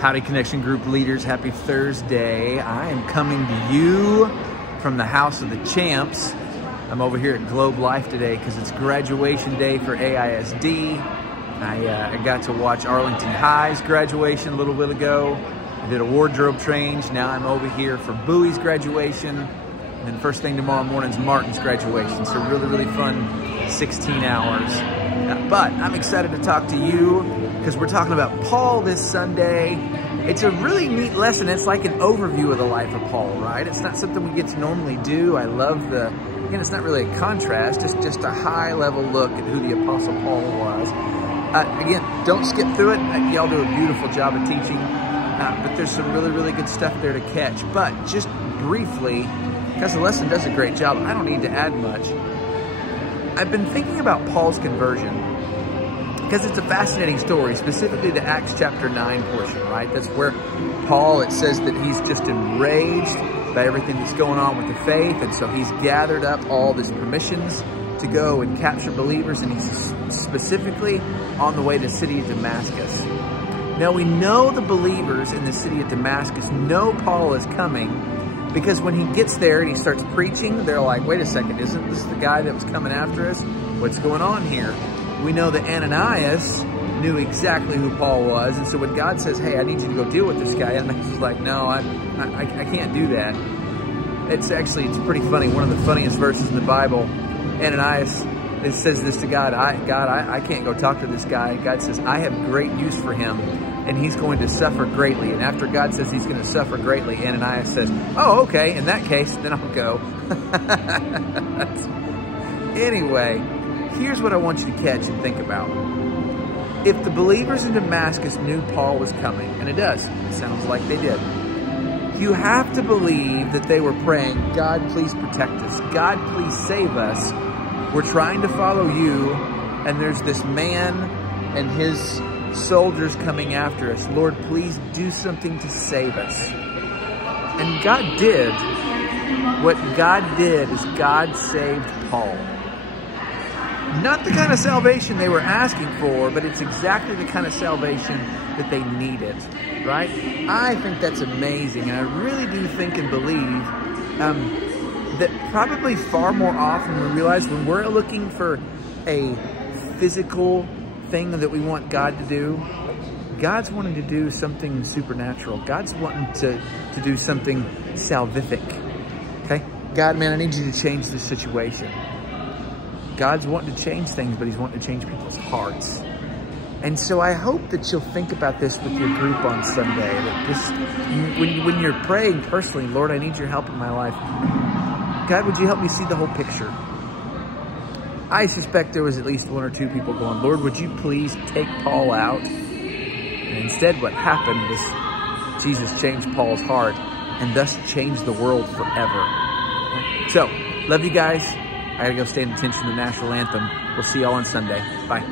Howdy Connection Group leaders, happy Thursday. I am coming to you from the House of the Champs. I'm over here at Globe Life today because it's graduation day for AISD. I got to watch Arlington High's graduation a little bit ago. I did a wardrobe change. Now I'm over here for Bowie's graduation. And then first thing tomorrow morning is Martin's graduation. So really fun 16 hours. But I'm excited to talk to you because we're talking about Paul this Sunday. It's a really neat lesson. It's like an overview of the life of Paul, right? It's not something we get to normally do. I love again, it's not really a contrast. It's just a high level look at who the Apostle Paul was. Again, don't skip through it. Y'all do a beautiful job of teaching. But there's some really good stuff there to catch. But just briefly, because the lesson does a great job, I don't need to add much. I've been thinking about Paul's conversion because it's a fascinating story, specifically the Acts chapter 9 portion, right? That's where Paul, it says that he's just enraged by everything that's going on with the faith. And so he's gathered up all these permissions to go and capture believers. And he's specifically on the way to the city of Damascus. Now we know the believers in the city of Damascus know Paul is coming, because when he gets there and he starts preaching, they're like, wait a second, isn't this the guy that was coming after us? What's going on here? We know that Ananias knew exactly who Paul was. And so when God says, hey, I need you to go deal with this guy, Ananias is like, no, I can't do that. It's pretty funny. One of the funniest verses in the Bible, Ananias, it says this to God, I can't go talk to this guy. God says, I have great use for him, and he's going to suffer greatly. And after God says he's going to suffer greatly, Ananias says, oh, okay, in that case, then I'll go. Anyway, here's what I want you to catch and think about. If the believers in Damascus knew Paul was coming, and it does, it sounds like they did, you have to believe that they were praying, God, please protect us. God, please save us. We're trying to follow you, and there's this man and his soldiers coming after us. Lord, please do something to save us. And God did. What God did is God saved Paul. Not the kind of salvation they were asking for, but it's exactly the kind of salvation that they needed, right? I think that's amazing, and I really do think and believe that probably far more often we realize when we're looking for a physical thing that we want God to do, God's wanting to do something supernatural. God's wanting to do something salvific, okay? God, man, I need you to change this situation. God's wanting to change things, but he's wanting to change people's hearts. And so I hope that you'll think about this with your group on Sunday. That this, when you're praying personally, Lord, I need your help in my life. God, would you help me see the whole picture? I suspect there was at least one or two people going, Lord, would you please take Paul out? And instead what happened was Jesus changed Paul's heart and thus changed the world forever. So, love you guys. I gotta go stand attention to the national anthem. We'll see y'all on Sunday. Bye.